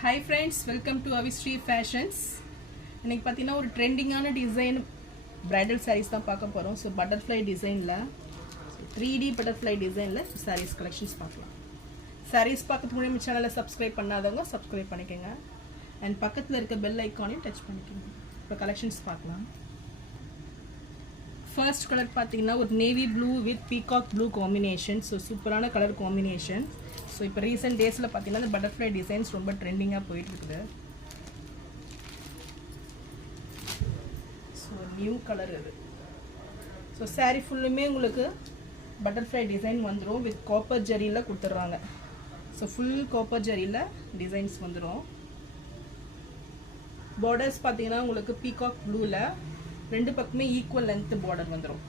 Hi friends, welcome to Avistri Fashions. இன்னைக்கு பார்த்தீங்கன்னா ஒரு ட்ரெண்டிங்கான டிசைன் பிரைடல் sarees தான் பார்க்க போகிறோம். ஸோ பட்டர்ஃப்ளை டிசைனில் 3D பட்டர்ஃப்ளை டிசைனில் sarees கலெக்ஷன்ஸ் பார்க்கலாம். sarees பார்க்கறதுக்கு முன்னாடி நம்ம சேனலை சப்ஸ்கிரைப் பண்ணாதவங்க சப்ஸ்கிரைப் பண்ணிக்கோங்க. அண்ட் பக்கத்தில் இருக்க பெல் ஐக்கானையும் டச் பண்ணிக்கோங்க. இப்போ கலெக்ஷன்ஸ் பார்க்கலாம். ஃபர்ஸ்ட் கலர் பார்த்தீங்கன்னா ஒரு navy blue with peacock blue combination. So சூப்பரான கலர் காம்பினேஷன். ஸோ இப்போ ரீசெண்ட் டேஸில் பார்த்தீங்கன்னா இந்த பட்டர்ஃப்ளை டிசைன்ஸ் ரொம்ப ட்ரெண்டிங்காக போயிட்டுருக்குது. ஸோ நியூ கலர் இது. ஸோ சாரீ ஃபுல்லுமே உங்களுக்கு பட்டர்ஃப்ளை டிசைன் வந்துடும். வித் காப்பர் ஜரியில் கொடுத்துட்றாங்க. ஸோ ஃபுல் காப்பர் ஜரியில் டிசைன்ஸ் வந்துடும். பார்டர்ஸ் பார்த்தீங்கன்னா உங்களுக்கு பீகாக் ப்ளூவில் ரெண்டு பக்கமே ஈக்குவல் லென்த் பார்டர் வந்துடும்.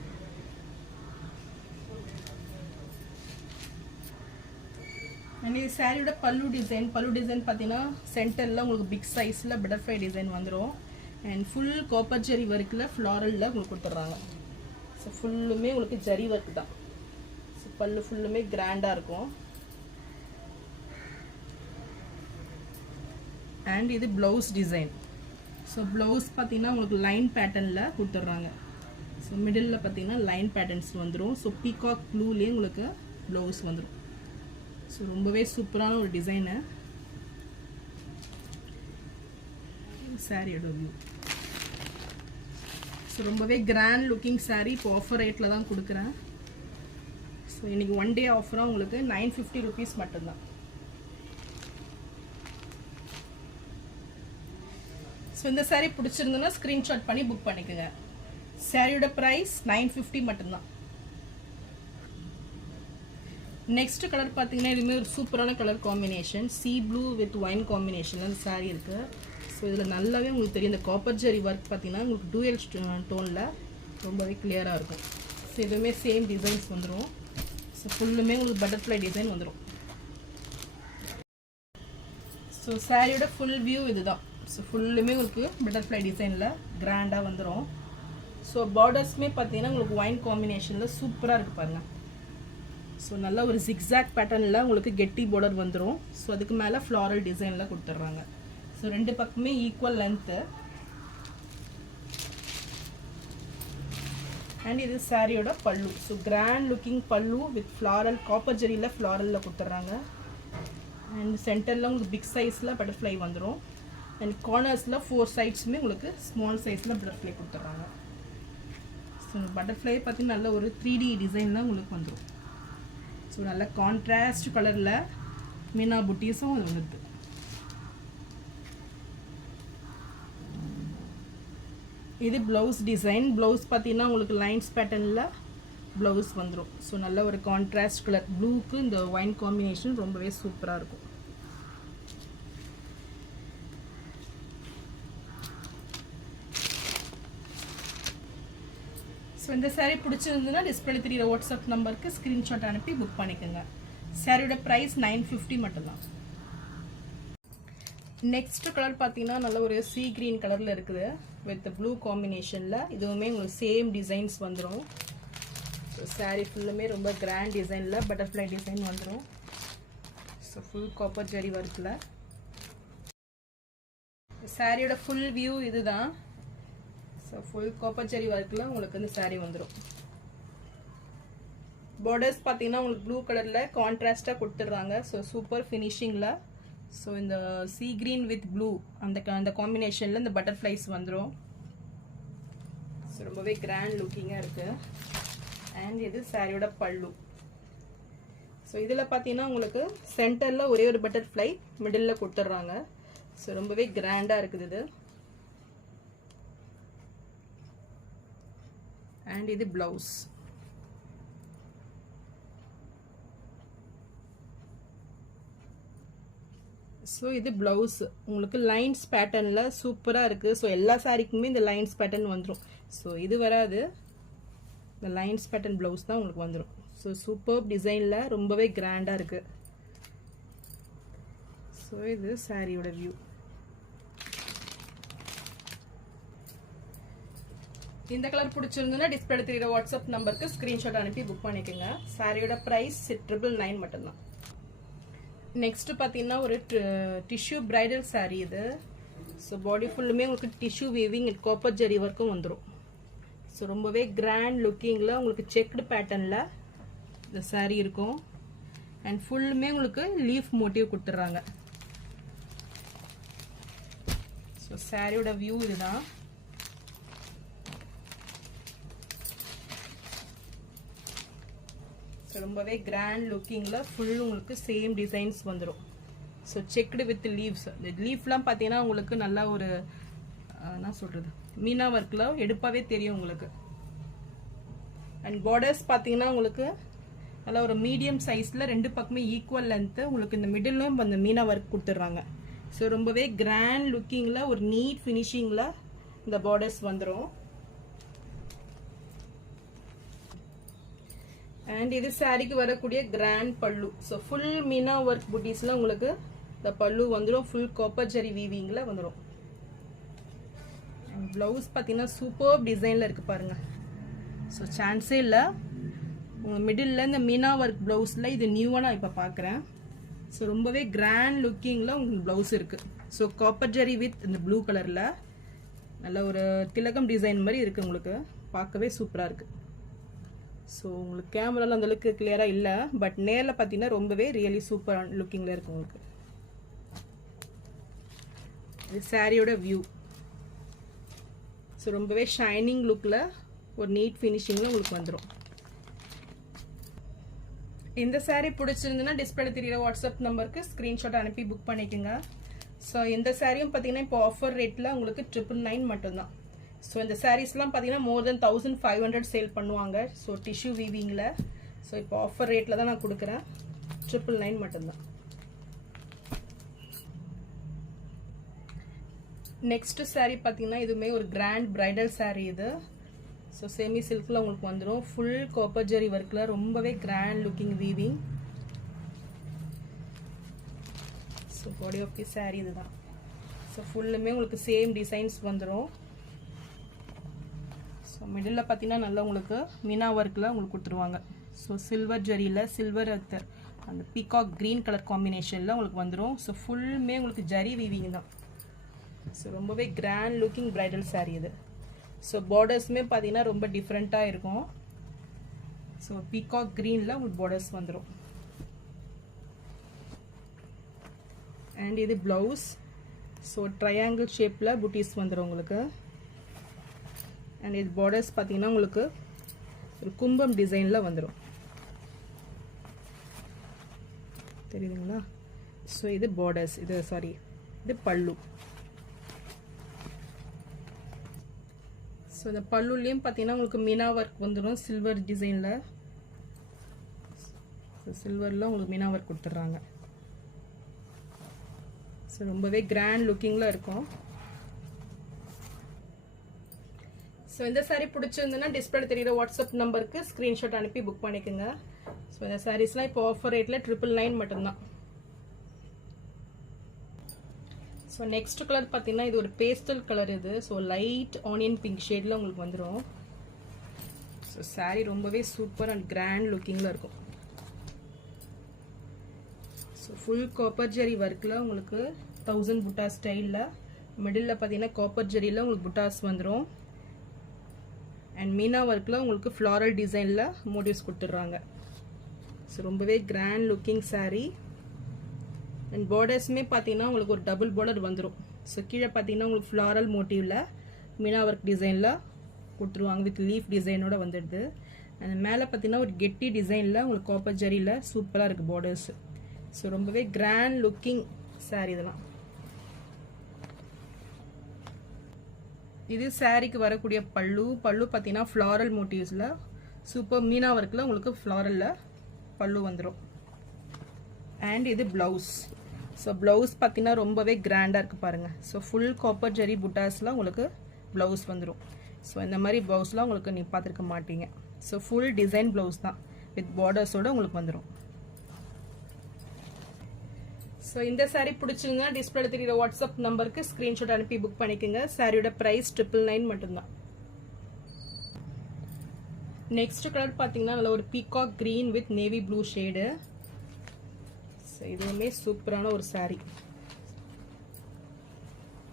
அண்ட் இது சாரியோட பல்லு டிசைன் பார்த்தீங்கன்னா சென்டரில் உங்களுக்கு பிக் சைஸில் பட்டர்ஃப்ளை டிசைன் வந்துடும். அண்ட் ஃபுல் காப்பர் ஜரி ஒர்க்கில் ஃப்ளாரலில் உங்களுக்கு கொடுத்துட்றாங்க. ஸோ ஃபுல்லுமே உங்களுக்கு ஜரி ஒர்க் தான். ஸோ பல்லு ஃபுல்லுமே கிராண்டாக இருக்கும். அண்ட் இது ப்ளவுஸ் டிசைன். ஸோ ப்ளவுஸ் பார்த்தீங்கன்னா உங்களுக்கு லைன் பேட்டர்னில் கொடுத்துட்றாங்க. ஸோ மிடில் பார்த்தீங்கன்னா லைன் பேட்டர்ன்ஸ் வந்துடும். ஸோ பீகாக் ப்ளூலேயே உங்களுக்கு ப்ளவுஸ் வந்துடும். ஸோ ரொம்பவே சூப்பரான ஒரு டிசைனு. சாரியோட வியூ. ஸோ ரொம்பவே கிராண்ட் லுக்கிங் சாரீ. இப்போ ஆஃபர் ரேட்டில் தான் கொடுக்குறேன். ஸோ இன்றைக்கி ஒன் டே ஆஃபராக உங்களுக்கு 950 rupees மட்டும்தான். ஸோ இந்த சாரீ பிடிச்சிருந்ததுன்னா ஸ்க்ரீன்ஷாட் பண்ணி புக் பண்ணிக்கோங்க. சாரியோட ப்ரைஸ் 950 மட்டும்தான். நெக்ஸ்ட் கலர் பார்த்தீங்கன்னா இதுவுமே ஒரு சூப்பரான colour combination. Sea blue with wine combination அந்த சாரீ இருக்குது. ஸோ இதில் நல்லாவே உங்களுக்கு தெரியும். இந்த காப்பர் ஜரி ஒர்க் பார்த்தீங்கன்னா உங்களுக்கு டூயல் டோனில் ரொம்பவே கிளியராக இருக்கும். ஸோ இதுவுமே சேம் டிசைன்ஸ் வந்துடும். ஸோ ஃபுல்லுமே உங்களுக்கு பட்டர்ஃப்ளை டிசைன் வந்துடும். ஸோ சாரியோட ஃபுல் வியூ இதுதான். ஸோ ஃபுல்லுமே உங்களுக்கு பட்டர்ஃப்ளை டிசைனில் கிராண்டாக வந்துடும். ஸோ பார்டர்ஸுமே பார்த்தீங்கன்னா உங்களுக்கு ஒயின் காம்பினேஷனில் சூப்பராக இருக்குது பாருங்கள். ஸோ நல்லா ஒரு ஜிக்ஸாக் பேட்டர்னில் உங்களுக்கு கெட்டி பார்டர் வந்துடும். ஸோ அதுக்கு மேலே ஃப்ளாரல் டிசைனில் கொடுத்துட்றாங்க. ஸோ ரெண்டு பக்கமே ஈக்குவல் லென்த்து. அண்ட் இது சாரியோட பல்லு. ஸோ கிராண்ட் லுக்கிங் பல்லு வித் ஃப்ளாரல் காப்பர் ஜரியில் ஃப்ளாரலில் கொடுத்துட்றாங்க. அண்ட் சென்டரில் உங்களுக்கு பிக் சைஸில் பட்டர்ஃப்ளை வந்துடும். அண்ட் கார்னர்ஸில் 4 சைட்ஸுமே உங்களுக்கு ஸ்மால் சைஸில் பட்டர்ஃப்ளை கொடுத்துட்றாங்க. ஸோ பட்டர்ஃப்ளை பார்த்தீங்கன்னா நல்ல ஒரு 3D டிசைனில் உங்களுக்கு வந்துடும். ஸோ நல்ல கான்ட்ராஸ்ட் கலரில் மீனா புட்டீஸும் அது வந்துடுது. இது ப்ளவுஸ் டிசைன். ப்ளவுஸ் பார்த்தீங்கன்னா உங்களுக்கு லைன்ஸ் பேட்டர்னில் ப்ளவுஸ் வந்துடும். ஸோ நல்ல ஒரு கான்ட்ராஸ்ட் கலர் ப்ளூக்கு இந்த ஒயின் காம்பினேஷன் ரொம்பவே சூப்பராக இருக்கும். ஸோ இந்த சாரீ பிடிச்சிருந்ததுன்னா டிஸ்பிளே தெரியுற வாட்ஸ்அப் நம்பருக்கு ஸ்க்ரீன்ஷாட் அனுப்பி புக் பண்ணிக்கோங்க. சாரியோட ப்ரைஸ் 950 மட்டும்தான். நெக்ஸ்ட் கலர் பார்த்தீங்கன்னா நல்ல ஒரு சீ கிரீன் கலரில் இருக்குது வித் ப்ளூ காம்பினேஷனில். இதுவுமே உங்களுக்கு சேம் டிசைன்ஸ் வந்துடும். ஸோ சாரீ ஃபுல்லுமே ரொம்ப கிராண்ட் டிசைனில் பட்டர்ஃப்ளை டிசைன் வந்துடும். ஸோ ஃபுல் காப்பர் ஜரி ஒர்க்கில். சாரியோட ஃபுல் வியூ இதுதான். ஸோ ஃபுல் காப்பர் ஜரி ஒர்க்கில் உங்களுக்கு இந்த சாரீ வந்துடும். பார்டர்ஸ் பார்த்தீங்கன்னா உங்களுக்கு ப்ளூ கலரில் கான்ட்ராஸ்டாக கொடுத்துட்றாங்க. So super ஃபினிஷிங்கில். ஸோ இந்த சீ கிரீன் வித் ப்ளூ அந்த காம்பினேஷனில் இந்த பட்டர்ஃப்ளைஸ் வந்துடும். ஸோ ரொம்பவே கிராண்ட் லுக்கிங்காக இருக்குது. அண்ட் இது சாரியோட பல்லு. ஸோ இதில் பார்த்தீங்கன்னா உங்களுக்கு சென்டரில் ஒரே ஒரு பட்டர்ஃப்ளை மிடில் கொடுத்துட்றாங்க. ஸோ ரொம்பவே கிராண்டாக இருக்குது இது. அண்ட் இது ப்ளவுஸ். ஸோ இது ப்ளவுஸ் உங்களுக்கு லைன்ஸ் பேட்டர்னில் சூப்பராக இருக்குது. ஸோ எல்லா சாரிக்குமே இந்த லைன்ஸ் பேட்டர்ன் வந்துடும். ஸோ இது வராது. இந்த லைன்ஸ் பேட்டர்ன் ப்ளவுஸ் தான் உங்களுக்கு வந்துடும். ஸோ சூப்பர் டிசைனில் ரொம்பவே கிராண்டாக இருக்குது. ஸோ இது சாரியோட வியூ. இந்த கலர் பிடிச்சிருந்ததுன்னா டிஸ்பிளே தெரியுற வாட்ஸ்அப் நம்பருக்கு ஸ்க்ரீன்ஷாட் அனுப்பி புக் பண்ணிக்கோங்க. சாரியோட ப்ரைஸ் 999 மட்டும்தான். நெக்ஸ்ட் பார்த்தீங்கன்னா ஒரு டிஷ்யூ பிரைடல் saree இது. ஸோ பாடி ஃபுல்லுமே உங்களுக்கு டிஷ்யூ வீவிங் காப்பர் ஜெரி ஒர்க்கும் வந்துடும். ஸோ ரொம்பவே கிராண்ட் லுக்கிங்கில் உங்களுக்கு செக்டு பேட்டர்னில் இந்த saree இருக்கும். அண்ட் ஃபுல்லுமே உங்களுக்கு லீஃப் மோட்டிவ் கொடுத்துட்றாங்க. ஸோ சாரியோட வியூ இதுதான். ஸோ ரொம்பவே கிராண்ட் லுக்கிங்கில் ஃபுல் உங்களுக்கு சேம் டிசைன்ஸ் வந்துடும். So checked with leaves. இந்த லீஃப்லாம் பார்த்தீங்கன்னா உங்களுக்கு நல்லா ஒரு என்ன சொல்கிறது, மீனா ஒர்க்கில் எடுப்பாவே தெரியும் உங்களுக்கு. அண்ட் பார்டர்ஸ் பார்த்தீங்கன்னா உங்களுக்கு நல்லா ஒரு மீடியம் சைஸில் ரெண்டு பக்கமே ஈக்குவல் லென்த்து உங்களுக்கு இந்த மிடிலும் அந்த மீனா ஒர்க் கொடுத்துட்றாங்க. ஸோ ரொம்பவே கிராண்ட் லுக்கிங்கில் ஒரு நீட் ஃபினிஷிங்கில் இந்த பார்டர்ஸ் வந்துடும். அண்ட் இது சாரிக்கு வரக்கூடிய கிராண்ட் பல்லு. ஸோ ஃபுல் மீனா ஒர்க் புட்டீஸில் உங்களுக்கு இந்த பல்லு வந்துடும். ஃபுல் காப்பர் ஜெரி வீவிங்கில் வந்துடும். அண்ட் ப்ளவுஸ் பார்த்தீங்கன்னா சூப்பர் டிசைனில் இருக்குது பாருங்கள். ஸோ சான்ஸே இல்லை. உங்கள் மிடில் இந்த மீனா ஒர்க் ப்ளவுஸில் இது நியூவாக நான் இப்போ பார்க்குறேன். ஸோ ரொம்பவே கிராண்ட் லுக்கிங்கில் உங்களுக்கு ப்ளவுஸ் இருக்குது. ஸோ காப்பர் ஜெரி வித் இந்த ப்ளூ கலரில் நல்ல ஒரு திலகம் டிசைன் மாதிரி இருக்குது. உங்களுக்கு பார்க்கவே சூப்பராக இருக்குது. ஸோ உங்களுக்கு கேமராவில் அந்தளவுக்கு கிளியராக இல்லை, பட் நேரில் பார்த்தீங்கன்னா ரொம்பவே ரியலி சூப்பரான லுக்கிங்கில் இருக்குது உங்களுக்கு. இது சாரியோட வியூ. ஸோ ரொம்பவே ஷைனிங் லுக்கில் ஒரு நீட் ஃபினிஷிங்கில் உங்களுக்கு வந்துடும். இந்த saree பிடிச்சிருந்துன்னா டிஸ்பிளே தெரியுற வாட்ஸ்அப் நம்பருக்கு ஸ்க்ரீன்ஷாட் அனுப்பி புக் பண்ணிக்கோங்க. ஸோ இந்த சாரியும் பார்த்தீங்கன்னா இப்போ ஆஃபர் ரேட்டில் உங்களுக்கு 999 மட்டும்தான். ஸோ இந்த சாரீஸ்லாம் பார்த்தீங்கன்னா மோர் தென் 1500 சேல் பண்ணுவாங்க. ஸோ டிஷ்யூ வீவிங்கில். ஸோ இப்போ ஆஃபர் ரேட்டில் தான் நான் கொடுக்குறேன். 999 மட்டும்தான். நெக்ஸ்ட் saree பார்த்தீங்கன்னா இதுவுமே ஒரு கிராண்ட் பிரைடல் saree இது. ஸோ செமி சில்கில் உங்களுக்கு வந்துடும். ஃபுல் காப்பர் ஜெரி ஒர்க்கில் ரொம்பவே grand looking weaving. So body of the sari இதுதான். ஸோ ஃபுல்லுமே உங்களுக்கு சேம் டிசைன்ஸ் வந்துடும். ஸோ மிடில் பார்த்தீங்கன்னா நல்லா உங்களுக்கு மீனா ஒர்க்கில் உங்களுக்கு கொடுத்துருவாங்க. ஸோ சில்வர் ஜெரியில் சில்வர் அந்த பீகாக் க்ரீன் கலர் காம்பினேஷனில் உங்களுக்கு வந்துடும். ஸோ ஃபுல்லுமே உங்களுக்கு ஜரி வீவிங் தான். ஸோ ரொம்பவே கிராண்ட் லுக்கிங் பிரைடல் saree இது. ஸோ பார்டர்ஸுமே பார்த்தீங்கன்னா ரொம்ப டிஃப்ரெண்ட்டாக இருக்கும். ஸோ பீகாக் க்ரீனில் உங்களுக்கு பார்டர்ஸ் வந்துடும். அண்ட் இது ப்ளவுஸ். ஸோ ட்ரையாங்கிள் ஷேப்பில் புட்டீஸ் வந்துடும் உங்களுக்கு. அண்ட் இது பார்டர்ஸ் பார்த்தீங்கன்னா உங்களுக்கு ஒரு கும்பம் டிசைனில் வந்துடும். தெரியுதுங்களா? ஸோ இது பார்டர்ஸ். இது பல்லு. ஸோ இந்த பல்லுலேயும் பார்த்தீங்கன்னா உங்களுக்கு மீனா ஒர்க் வந்துடும் சில்வர் டிசைனில். ஸோ சில்வரில் உங்களுக்கு மீனா ஒர்க் கொடுத்துட்றாங்க. ஸோ ரொம்பவே கிராண்ட் லுக்கிங்கில் இருக்கும். ஸோ இந்த saree பிடிச்சிருந்துன்னா டிஸ்பிளே தெரியுற வாட்ஸ்அப் நம்பருக்கு ஸ்க்ரீன்ஷாட் அனுப்பி புக் பண்ணிக்கோங்க. ஸோ இந்த சாரீஸ்லாம் இப்போ ஆஃபர் ரேட்டில் 999 மட்டும்தான். ஸோ நெக்ஸ்ட் கலர் பார்த்தீங்கன்னா இது ஒரு பேஸ்டல் கலர் இது. ஸோ லைட் ஆனியன் பிங்க் ஷேடில் உங்களுக்கு வந்துடும். ஸோ saree ரொம்பவே சூப்பர் அண்ட் கிராண்ட் லுக்கிங்கில் இருக்கும். ஸோ ஃபுல் காப்பர் ஜெரி ஒர்க்கில் உங்களுக்கு 1000 புட்டா ஸ்டைலில் மிடில் பார்த்தீங்கன்னா காப்பர் ஜெரியில் உங்களுக்கு புட்டாஸ் வந்துடும். அண்ட் மீனா ஒர்க்கில் உங்களுக்கு ஃப்ளாரல் டிசைனில் மோட்டிவ்ஸ் கொடுத்துட்றாங்க. ஸோ ரொம்பவே கிராண்ட் லுக்கிங் saree. அண்ட் பார்டர்ஸுமே பார்த்தீங்கன்னா உங்களுக்கு ஒரு டபுள் பார்டர் வந்துடும். ஸோ கீழே பார்த்தீங்கன்னா உங்களுக்கு ஃப்ளாரல் மோட்டிவில் மீனா ஒர்க் டிசைனில் கொடுத்துருவாங்க வித் லீஃப் டிசைனோட வந்துடுது. அந்த மேலே பார்த்தீங்கன்னா ஒரு கெட்டி டிசைனில் உங்களுக்கு காப்பர் ஜெரியில் சூப்பராக இருக்குது பார்டர்ஸ். ஸோ ரொம்பவே கிராண்ட் லுக்கிங் saree இதெல்லாம். இது சாரிக்கு வரக்கூடிய பல்லு. பார்த்தீங்கன்னா ஃப்ளாரல் மோட்டிவ்ஸில் சூப்பர் மீனா ஒர்க்கில் உங்களுக்கு ஃப்ளாரலில் பல்லு வந்துடும். அண்ட் இது ப்ளவுஸ். ஸோ ப்ளவுஸ் பார்த்தீங்கன்னா ரொம்பவே கிராண்டாக இருக்குது பாருங்கள். ஸோ ஃபுல் காப்பர் ஜெரி புட்டாஸில் உங்களுக்கு ப்ளவுஸ் வந்துடும். ஸோ இந்த மாதிரி ப்ளவுஸ்லாம் உங்களுக்கு நீ பார்த்துருக்க மாட்டீங்க. ஸோ ஃபுல் டிசைன் ப்ளவுஸ் தான் வித் பார்டர்ஸோடு உங்களுக்கு வந்துடும். ஸோ இந்த saree பிடிச்சிருந்தா டிஸ்பிளே தெரியுற வாட்ஸ்அப் நம்பருக்கு ஸ்க்ரீன்ஷாட் அனுப்பி புக் பண்ணிக்கோங்க. சாரியோட ப்ரைஸ் 999 மட்டும்தான். நெக்ஸ்ட் கலர் பார்த்தீங்கன்னா நல்ல ஒரு peacock green with navy blue shade. So இதுவுமே சூப்பரான ஒரு saree.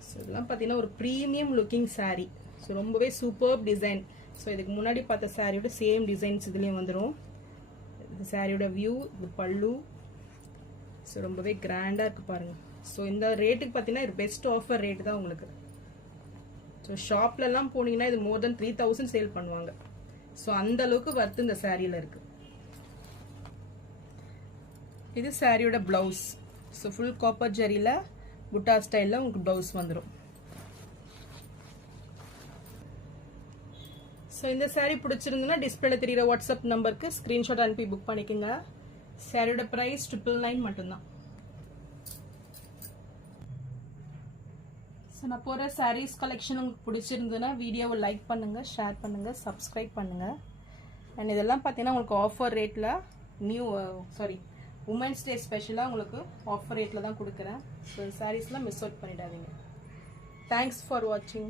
ஸோ இதெல்லாம் பார்த்தீங்கன்னா ஒரு ப்ரீமியம் லுக்கிங் saree. ஸோ ரொம்பவே சூப்பர் டிசைன். ஸோ இதுக்கு முன்னாடி பார்த்த சாரியோட சேம் டிசைன்ஸ் இதுலேயும் வந்துடும். இது சாரியோட வியூ, இது பல்லு. ஸோ ரொம்பவே கிராண்டாக இருக்குது பாருங்கள். ஸோ இந்த ரேட்டுக்கு பார்த்தீங்கன்னா இது பெஸ்ட் ஆஃபர் ரேட்டு தான் உங்களுக்கு. ஸோ ஷாப்லலாம் போனீங்கன்னா இது மோர் தென் 3000 சேல் பண்ணுவாங்க. ஸோ அந்த அளவுக்கு வர்த்து இந்த சாரியில் இருக்கு. இது சாரியோட பிளவுஸ். ஸோ ஃபுல் காப்பர் ஜரியில் புட்டா ஸ்டைலில் உங்களுக்கு பிளவுஸ் வந்துடும். ஸோ இந்த சாரீ பிடிச்சிருந்துன்னா டிஸ்பிளேல தெரியுற வாட்ஸ்அப் நம்பருக்கு ஸ்க்ரீன்ஷாட் அனுப்பி புக் பண்ணிக்கோங்க. சாரியோட ப்ரைஸ் 999 மட்டும்தான். ஸோ நான் போகிற சாரீஸ் கலெக்ஷன் உங்களுக்கு பிடிச்சிருந்ததுன்னா வீடியோவை லைக் பண்ணுங்கள், ஷேர் பண்ணுங்கள், சப்ஸ்கிரைப் பண்ணுங்கள். அண்ட் இதெல்லாம் பார்த்தீங்கன்னா உங்களுக்கு ஆஃபர் ரேட்டில் உமன்ஸ் டே ஸ்பெஷலாக உங்களுக்கு ஆஃபர் ரேட்டில் தான் கொடுக்குறேன். ஸோ சாரீஸ்லாம் மிஸ் அவுட் பண்ணிடாதீங்க. தேங்க்ஸ் ஃபார் வாட்சிங்.